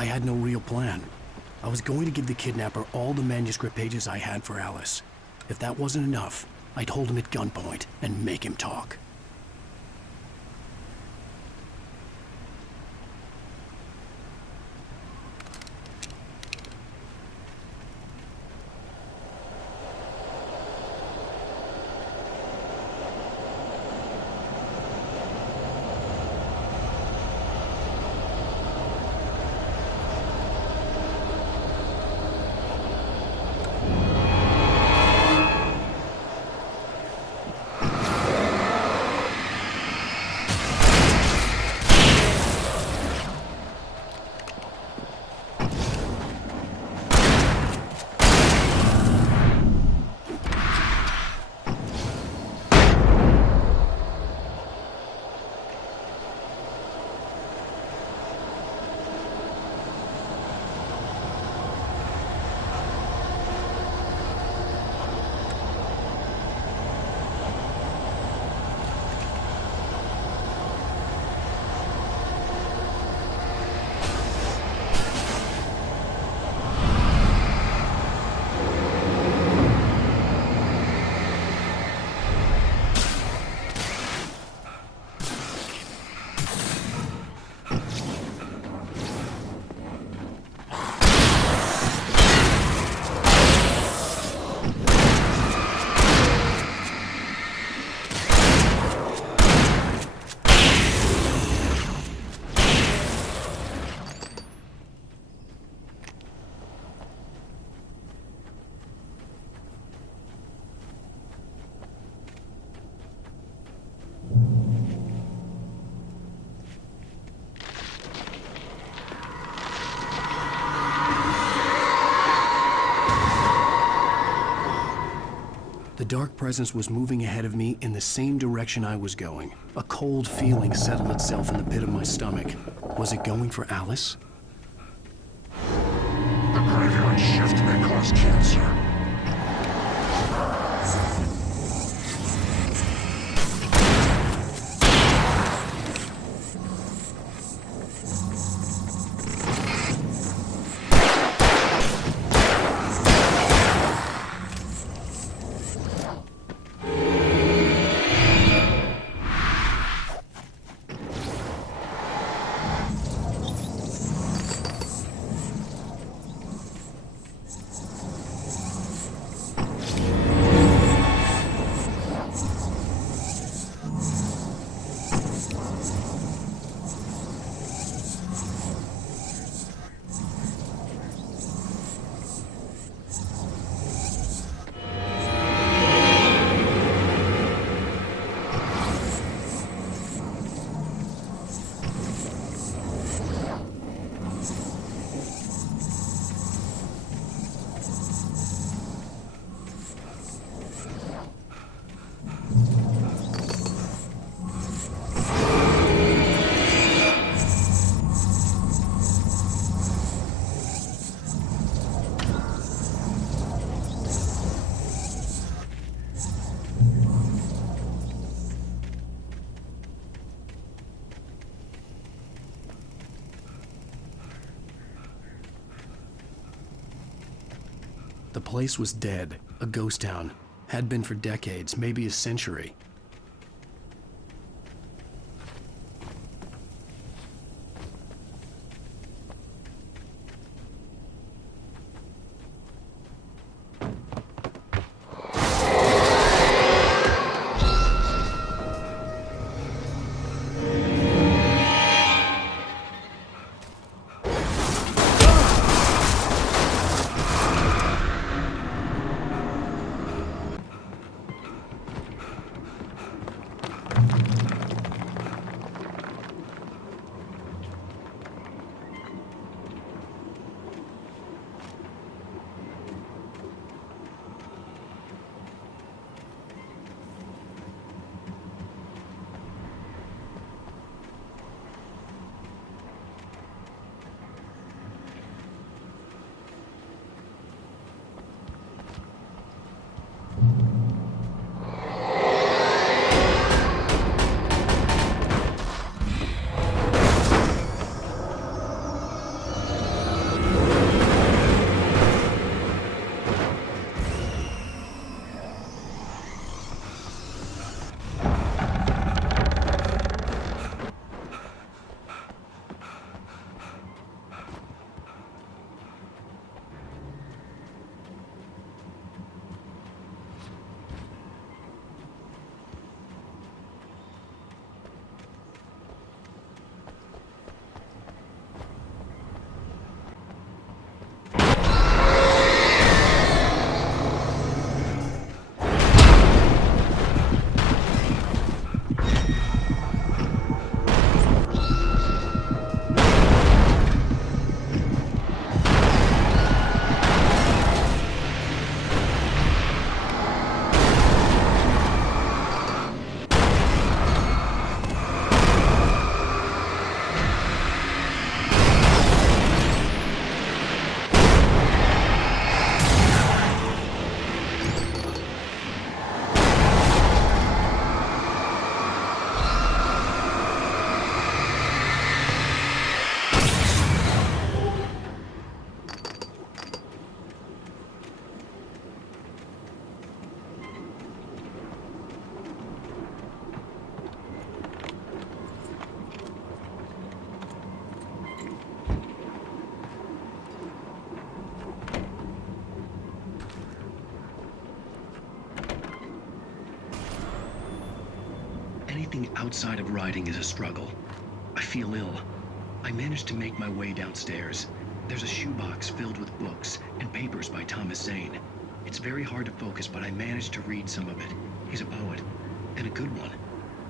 I had no real plan. I was going to give the kidnapper all the manuscript pages I had for Alice. If that wasn't enough, I'd hold him at gunpoint and make him talk. The dark presence was moving ahead of me in the same direction I was going. A cold feeling settled itself in the pit of my stomach. Was it going for Alice? The graveyard shift may cause cancer. The place was dead, a ghost town. Had been for decades, maybe a century. Anything outside of writing is a struggle. I feel ill. I managed to make my way downstairs. There's a shoebox filled with books and papers by Thomas Zane. It's very hard to focus, but I managed to read some of it. He's a poet, and a good one.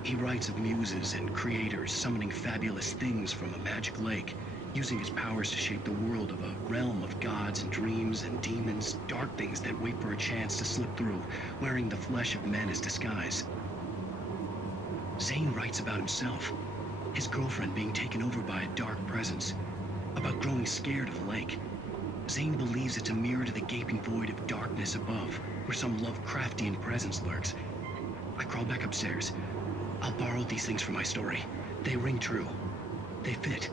He writes of muses and creators summoning fabulous things from a magic lake, using his powers to shape the world of a realm of gods and dreams and demons, dark things that wait for a chance to slip through, wearing the flesh of men as disguise. Zane writes about himself, his girlfriend being taken over by a dark presence, about growing scared of the lake. Zane believes it's a mirror to the gaping void of darkness above, where some Lovecraftian presence lurks. I crawl back upstairs. I'll borrow these things for my story. They ring true. They fit.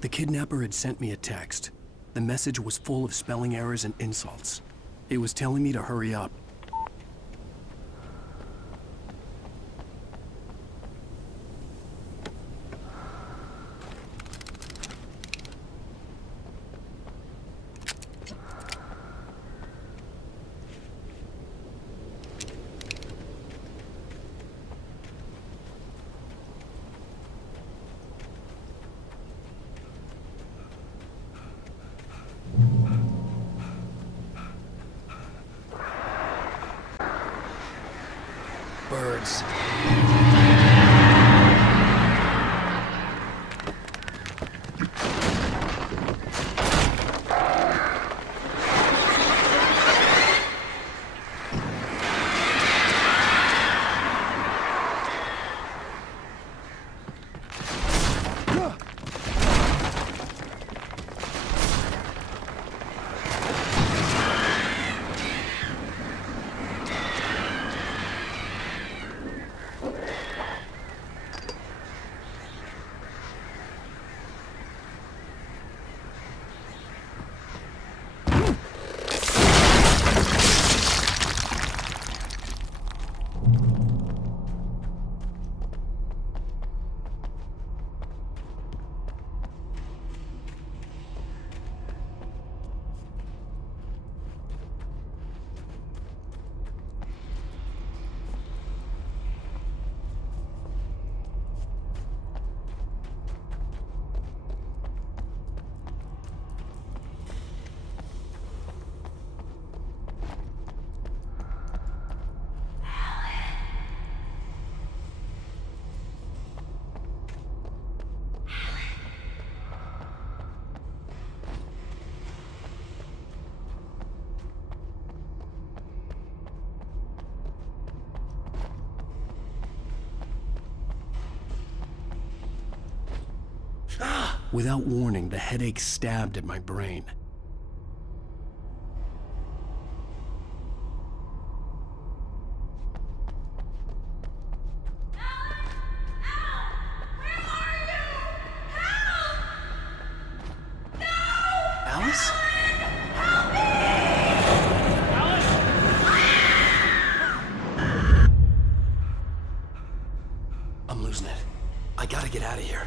The kidnapper had sent me a text. The message was full of spelling errors and insults. It was telling me to hurry up. Birds. Without warning, the headache stabbed at my brain. Alice? I'm losing it. I gotta get out of here.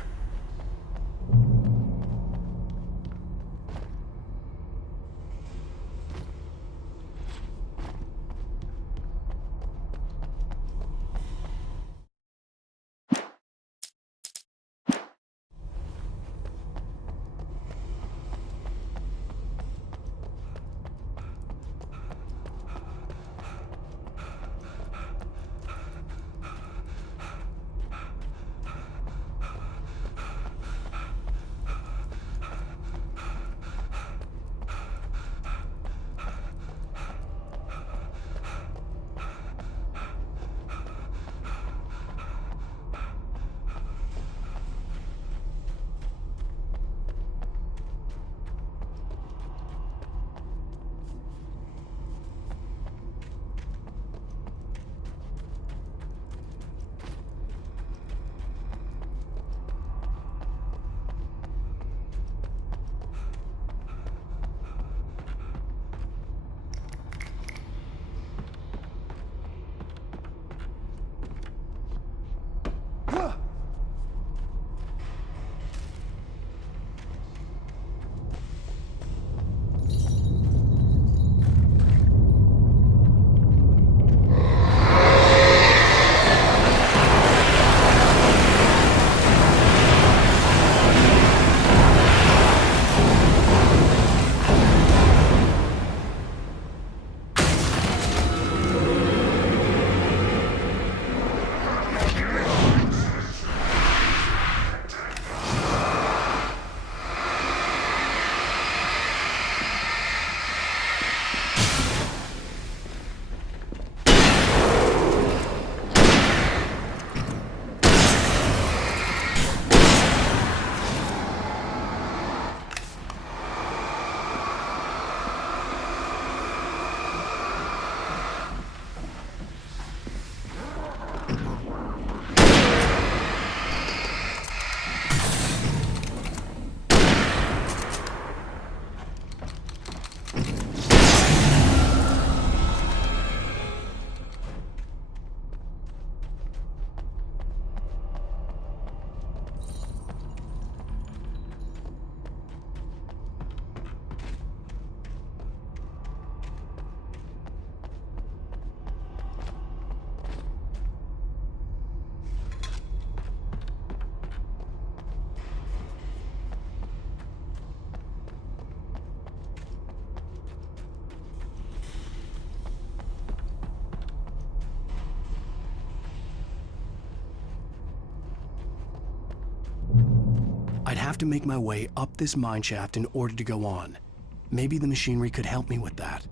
I'd have to make my way up this mine shaft in order to go on. Maybe the machinery could help me with that.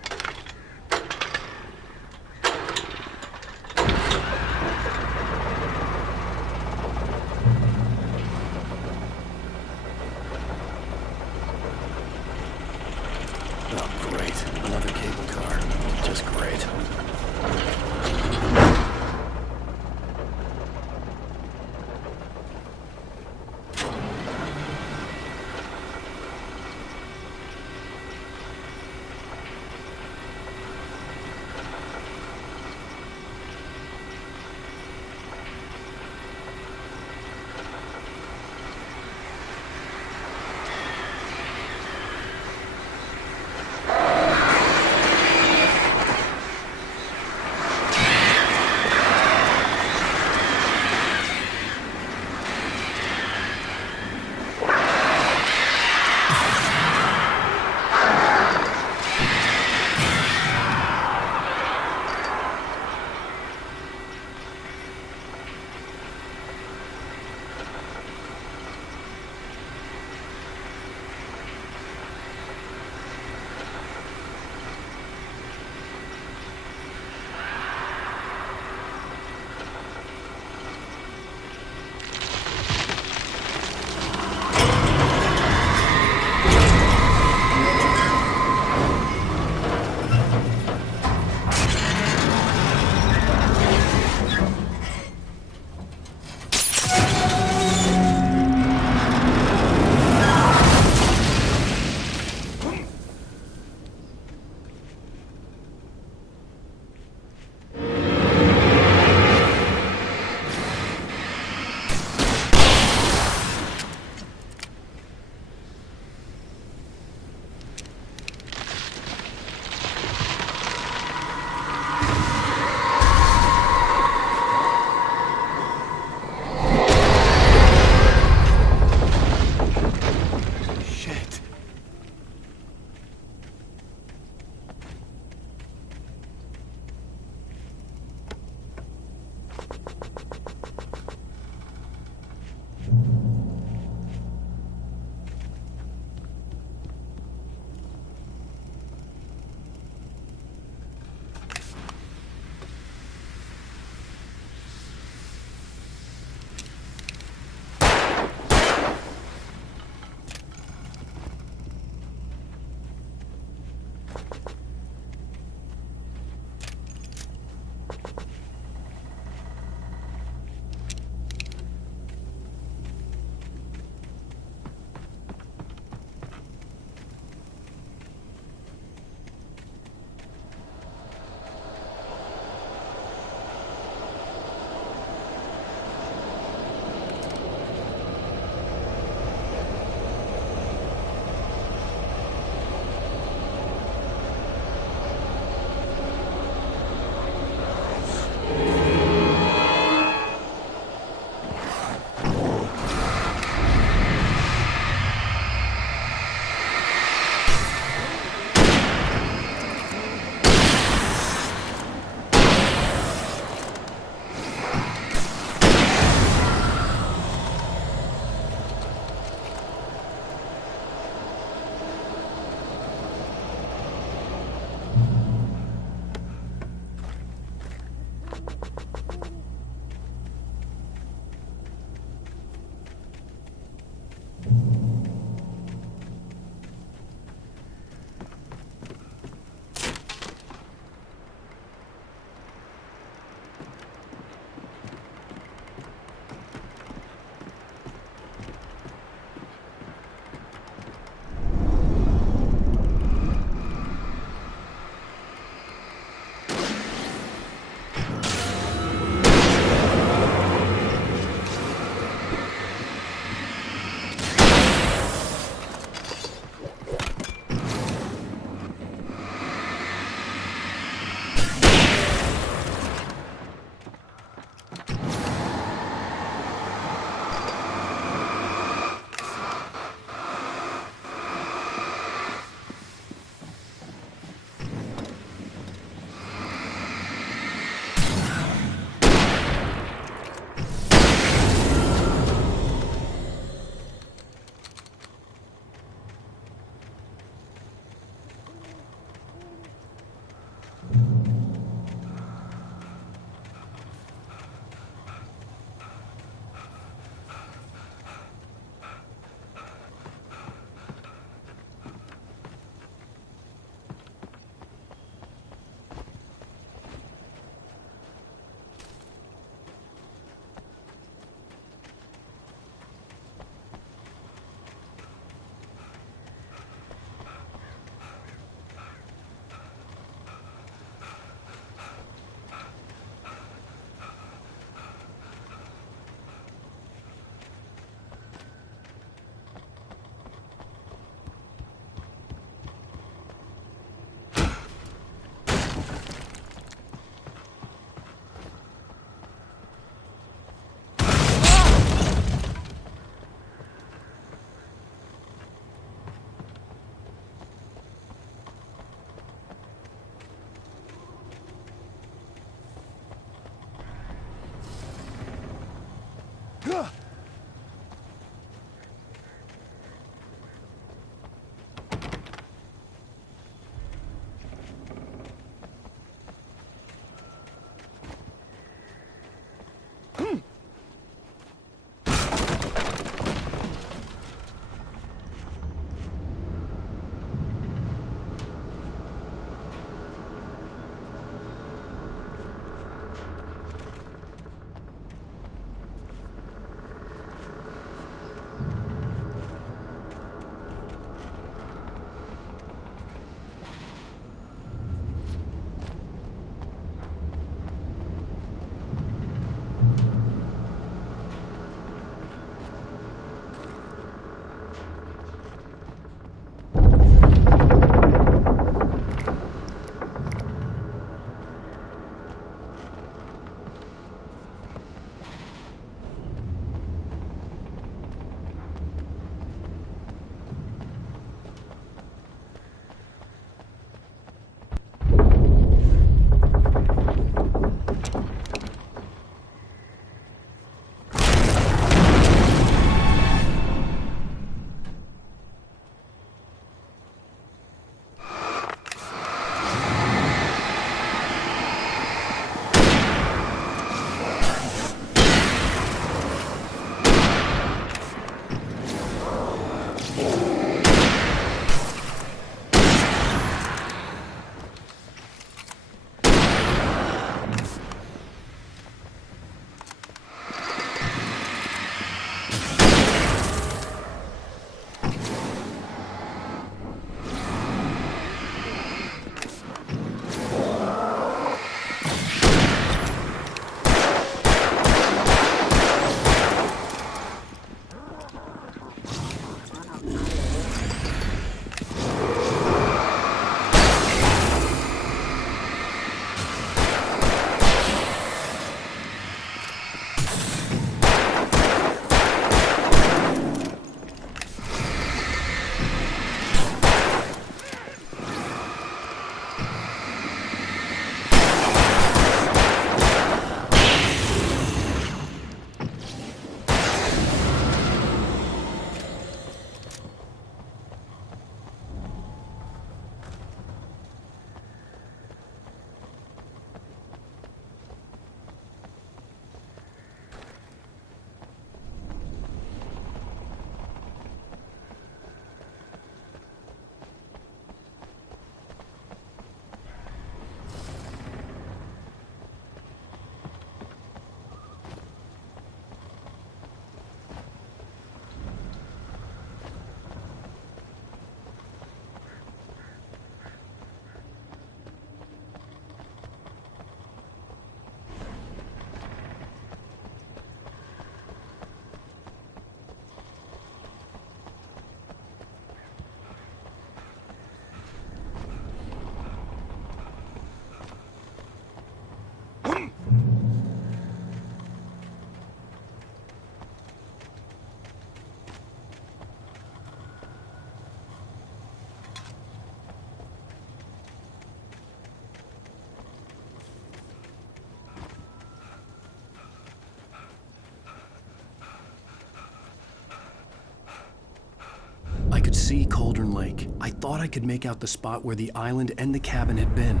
see Cauldron Lake. I thought I could make out the spot where the island and the cabin had been.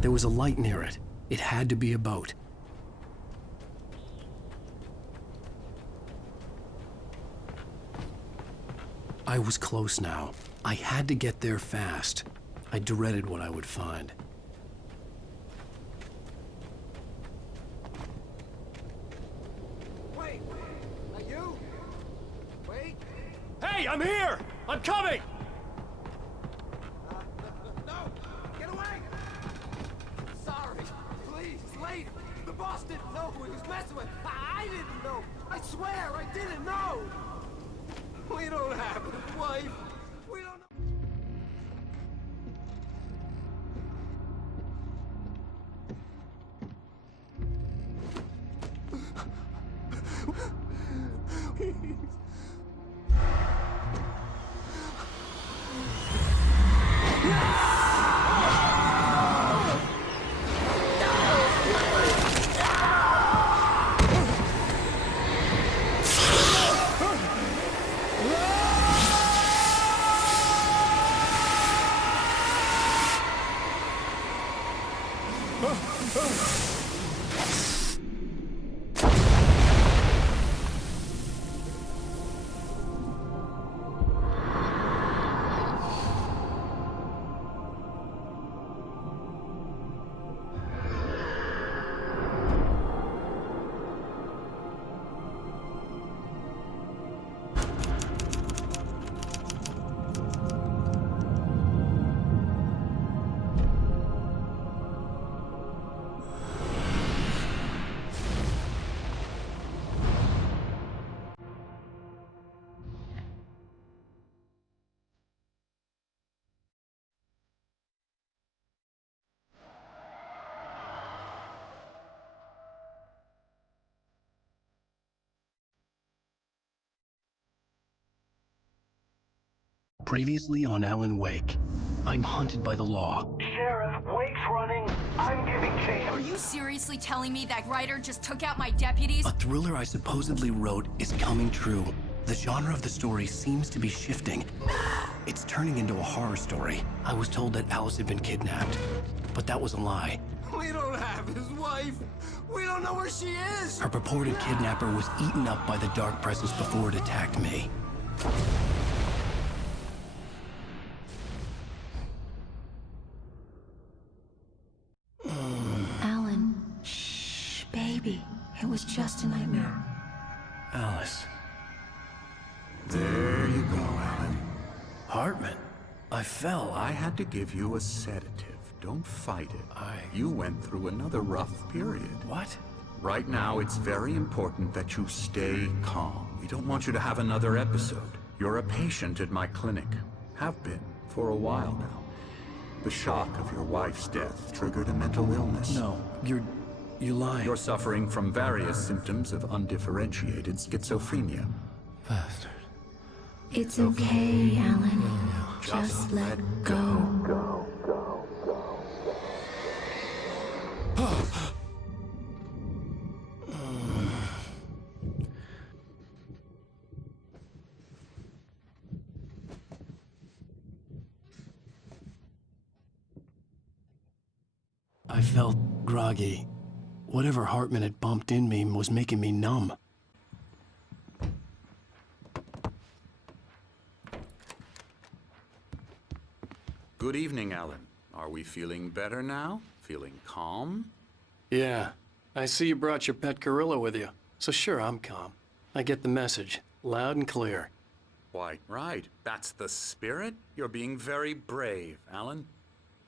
There was a light near it. It had to be a boat. I was close now. I had to get there fast. I dreaded what I would find. Wait! Are you? Wait! Hey, I'm here! I'm coming! No! Get away! Sorry. Please, lady. The boss didn't know who he was messing with. I didn't know. I swear I didn't know. We don't have a wife. We don't know. Previously on Alan Wake. I'm hunted by the law. Sheriff, Wake's running. I'm giving chase. Are you seriously telling me that writer just took out my deputies? A thriller I supposedly wrote is coming true. The genre of the story seems to be shifting. It's turning into a horror story. I was told that Alice had been kidnapped, but that was a lie. We don't have his wife. We don't know where she is. Her purported kidnapper was eaten up by the dark presence before it attacked me. Alan, shh, baby. It was just a nightmare. Alice. There you go, Alan. Hartman. I fell. I had to give you a sedative. Don't fight it. I- You went through another rough period. What? Right now, it's very important that you stay calm. We don't want you to have another episode. You're a patient at my clinic. Have been for a while now. The shock of your wife's death triggered a mental illness. No, you're lying. You're suffering from various symptoms of undifferentiated schizophrenia. Bastard. It's okay, Alan. Just let go. I felt groggy. Whatever Hartman had bumped in me was making me numb. Good evening, Alan. Are we feeling better now? Feeling calm? Yeah. I see you brought your pet gorilla with you. So sure, I'm calm. I get the message. Loud and clear. Quite right. That's the spirit. You're being very brave, Alan.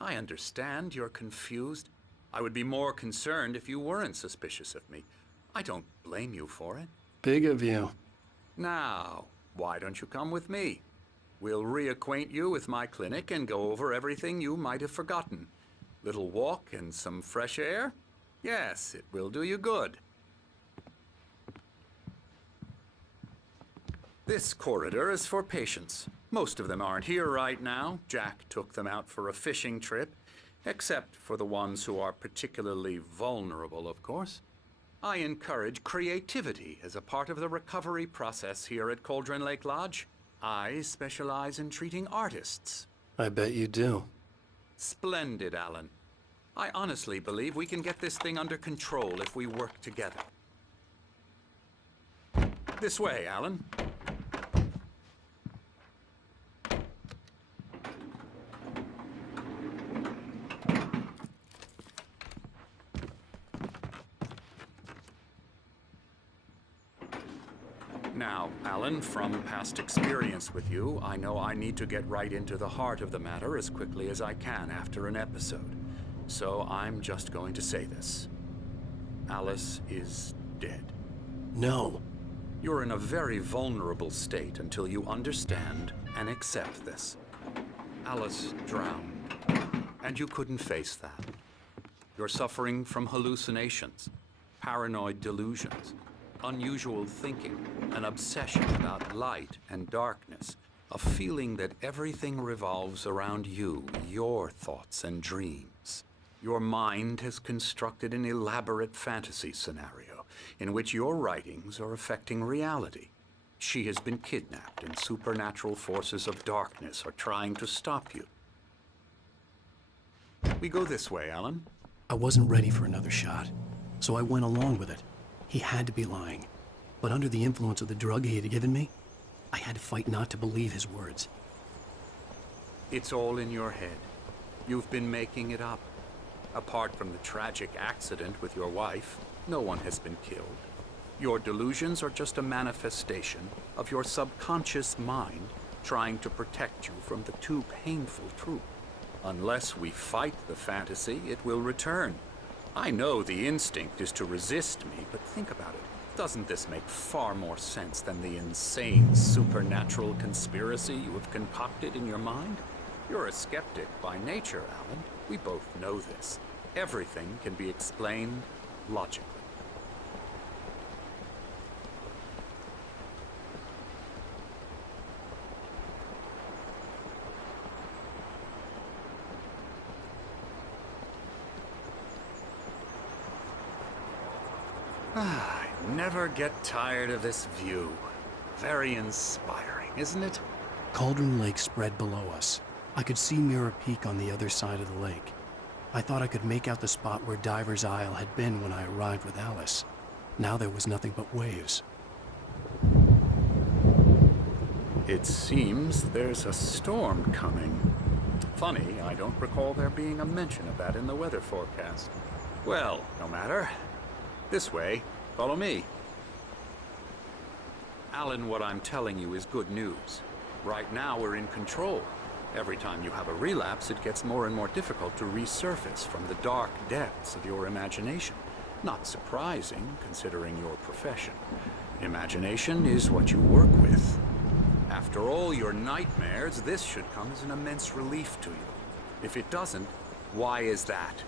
I understand you're confused. I would be more concerned if you weren't suspicious of me. I don't blame you for it. Big of you. Now, why don't you come with me? We'll reacquaint you with my clinic and go over everything you might have forgotten. Little walk and some fresh air? Yes, it will do you good. This corridor is for patients. Most of them aren't here right now. Jack took them out for a fishing trip, except for the ones who are particularly vulnerable, of course. I encourage creativity as a part of the recovery process here at Cauldron Lake Lodge. I specialize in treating artists. I bet you do. Splendid, Alan. I honestly believe we can get this thing under control if we work together. This way, Alan. Now, Alan, from past experience with you, I know I need to get right into the heart of the matter as quickly as I can after an episode. So I'm just going to say this. Alice is dead. No. You're in a very vulnerable state until you understand and accept this. Alice drowned, and you couldn't face that. You're suffering from hallucinations, paranoid delusions, unusual thinking, an obsession about light and darkness, a feeling that everything revolves around you, your thoughts and dreams. Your mind has constructed an elaborate fantasy scenario in which your writings are affecting reality. She has been kidnapped, and supernatural forces of darkness are trying to stop you. We go this way, Alan. I wasn't ready for another shot, so I went along with it. He had to be lying. But under the influence of the drug he had given me, I had to fight not to believe his words. It's all in your head. You've been making it up. Apart from the tragic accident with your wife, no one has been killed. Your delusions are just a manifestation of your subconscious mind trying to protect you from the too painful truth. Unless we fight the fantasy, it will return. I know the instinct is to resist me, but think about it. Doesn't this make far more sense than the insane supernatural conspiracy you have concocted in your mind? You're a skeptic by nature, Alan. We both know this. Everything can be explained logically. I never get tired of this view. Very inspiring, isn't it? Cauldron Lake spread below us. I could see Mirror Peak on the other side of the lake. I thought I could make out the spot where Diver's Isle had been when I arrived with Alice. Now there was nothing but waves. It seems there's a storm coming. Funny, I don't recall there being a mention of that in the weather forecast. Well, no matter. This way. Follow me. Alan, what I'm telling you is good news. Right now, we're in control. Every time you have a relapse, it gets more and more difficult to resurface from the dark depths of your imagination. Not surprising, considering your profession. Imagination is what you work with. After all your nightmares, this should come as an immense relief to you. If it doesn't, why is that?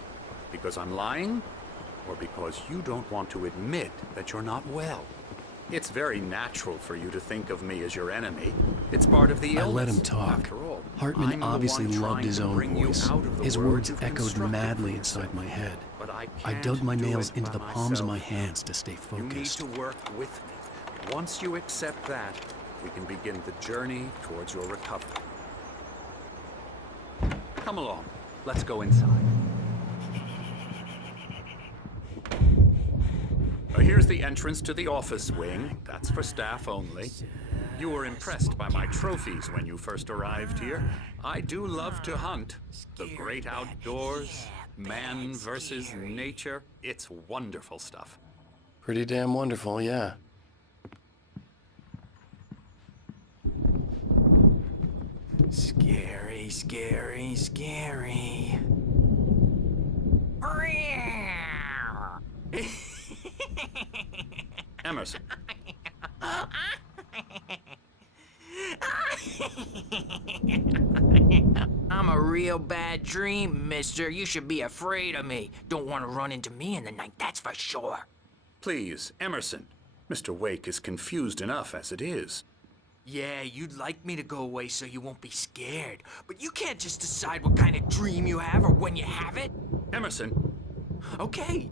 Because I'm lying? Or because you don't want to admit that you're not well? It's very natural for you to think of me as your enemy. It's part of the illness. I let him talk. After all, Hartman obviously loved his own voice. His words echoed constructed madly for inside yourself. my head. But I I can't dug my do nails it into by the palms of my myself. hands to stay You need focused. to work with me. Once you accept that, we can begin the journey towards your recovery. Come along. Let's go inside. Here's the entrance to the office wing. That's for staff only. You were impressed by my trophies when you first arrived here. I do love to hunt. The great outdoors, man versus nature. It's wonderful stuff. Pretty damn wonderful, yeah. Scary, scary, scary. Emerson. I'm a real bad dream, mister. You should be afraid of me. Don't want to run into me in the night, that's for sure. Please, Emerson. Mr. Wake is confused enough as it is. Yeah, you'd like me to go away so you won't be scared. But you can't just decide what kind of dream you have or when you have it. Emerson. Okay,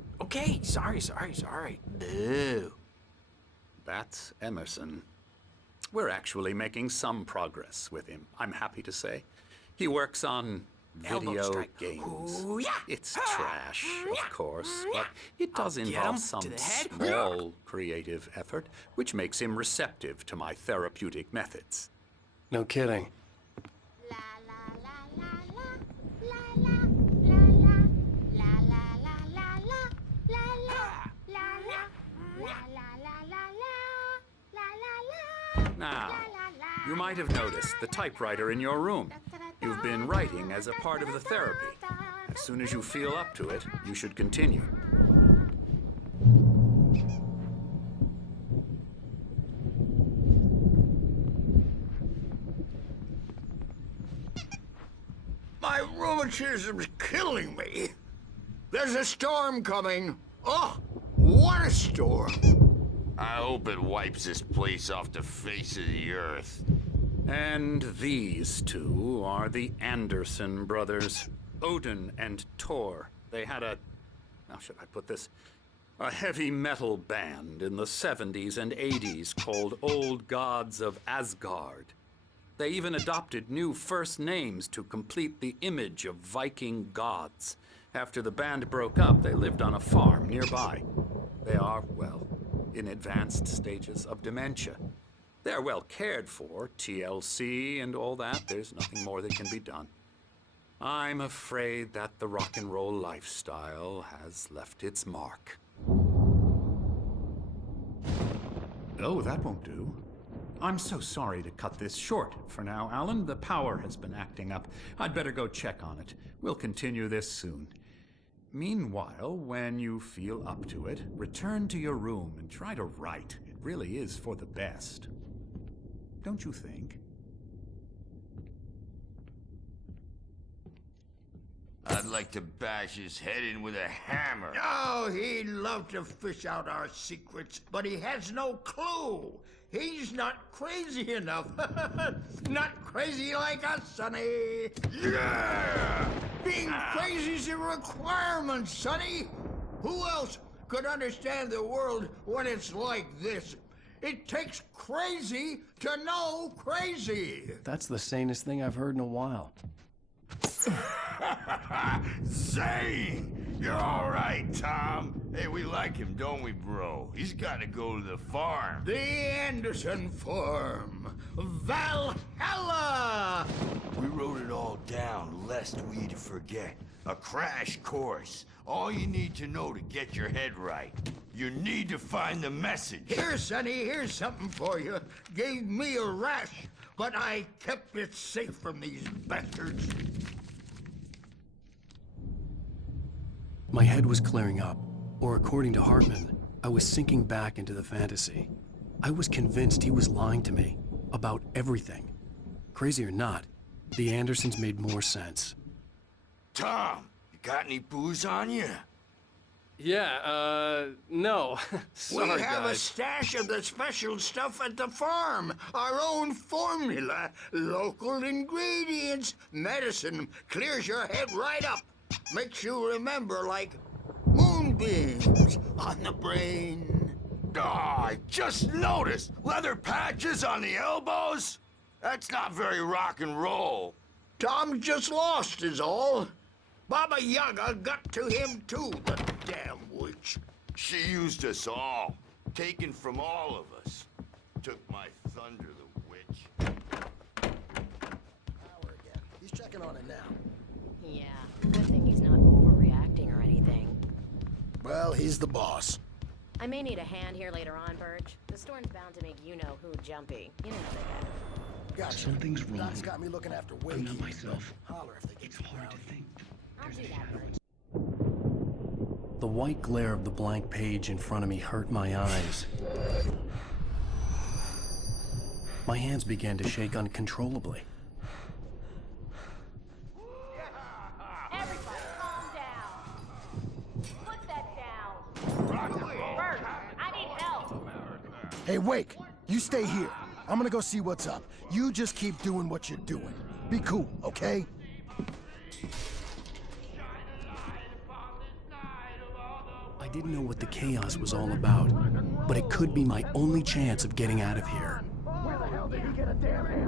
sorry. Boo. That's Emerson. We're actually making some progress with him, I'm happy to say. He works on Elbow video strike. games. Ooh, yeah. It's trash, of course, but it does I'll get involve him some to the head. small creative effort, which makes him receptive to my therapeutic methods. No kidding. La la la la la la la la la la la la la la la la. Now, you might have noticed the typewriter in your room. You've been writing as a part of the therapy. As soon as you feel up to it, you should continue. My rheumatism's killing me. There's a storm coming. Oh, what a storm. I hope it wipes this place off the face of the earth. And these two are the Anderson brothers, Odin and Thor. They had how should I put this? A heavy metal band in the 70s and 80s called Old Gods of Asgard. They even adopted new first names to complete the image of Viking gods. After the band broke up, they lived on a farm nearby. They are, well, in advanced stages of dementia. They're well cared for, TLC and all that. There's nothing more that can be done. I'm afraid that the rock and roll lifestyle has left its mark. Oh, that won't do. I'm so sorry to cut this short for now, Alan. The power has been acting up. I'd better go check on it. We'll continue this soon. Meanwhile, when you feel up to it, return to your room and try to write. It really is for the best. Don't you think? I'd like to bash his head in with a hammer. Oh, he'd love to fish out our secrets, but he has no clue. He's not crazy enough. Not crazy like us, Sonny. Yeah! Being crazy's a requirement, Sonny. Who else could understand the world when it's like this? It takes crazy to know crazy. That's the sanest thing I've heard in a while. Zane! You're all right, Tom. Hey, we like him, don't we, bro? He's got to go to the farm. The Anderson Farm. Valhalla! We wrote it all down, lest we forget. A crash course. All you need to know to get your head right. You need to find the message. Here, Sonny, here's something for you. Gave me a rash, but I kept it safe from these bastards. My head was clearing up, or according to Hartman, I was sinking back into the fantasy. I was convinced he was lying to me about everything. Crazy or not, the Andersons made more sense. Tom, you got any booze on you? Yeah, no. Sorry, We have a guys. stash of the special stuff at the farm. Our own formula. Local ingredients. Medicine clears your head right up. Makes you remember like moonbeams on the brain. Oh, I just noticed. Leather patches on the elbows? That's not very rock and roll. Tom just lost is all. Baba Yaga got to him too, the damn witch. She used us all. Taken from all of us. Took my thunder, the witch. Power again. He's checking on it now. Yeah, good thing he's not overreacting or anything. Well, he's the boss. I may need a hand here later on, Birch. The storm's bound to make you-know-who jumpy. You know how they get. Gotcha. Something's wrong. Doc's got me looking after Wade. I'm not myself. Holler if they get It's too hard to rowdy. think. I'll There's do a that, shadow Birch. The white glare of the blank page in front of me hurt my eyes. My hands began to shake uncontrollably. Everybody, calm down. Put that down. Birch, I need help. Hey, Wake, you stay here. I'm gonna go see what's up. You just keep doing what you're doing. Be cool, okay? I didn't know what the chaos was all about, but it could be my only chance of getting out of here. Where the hell get a damn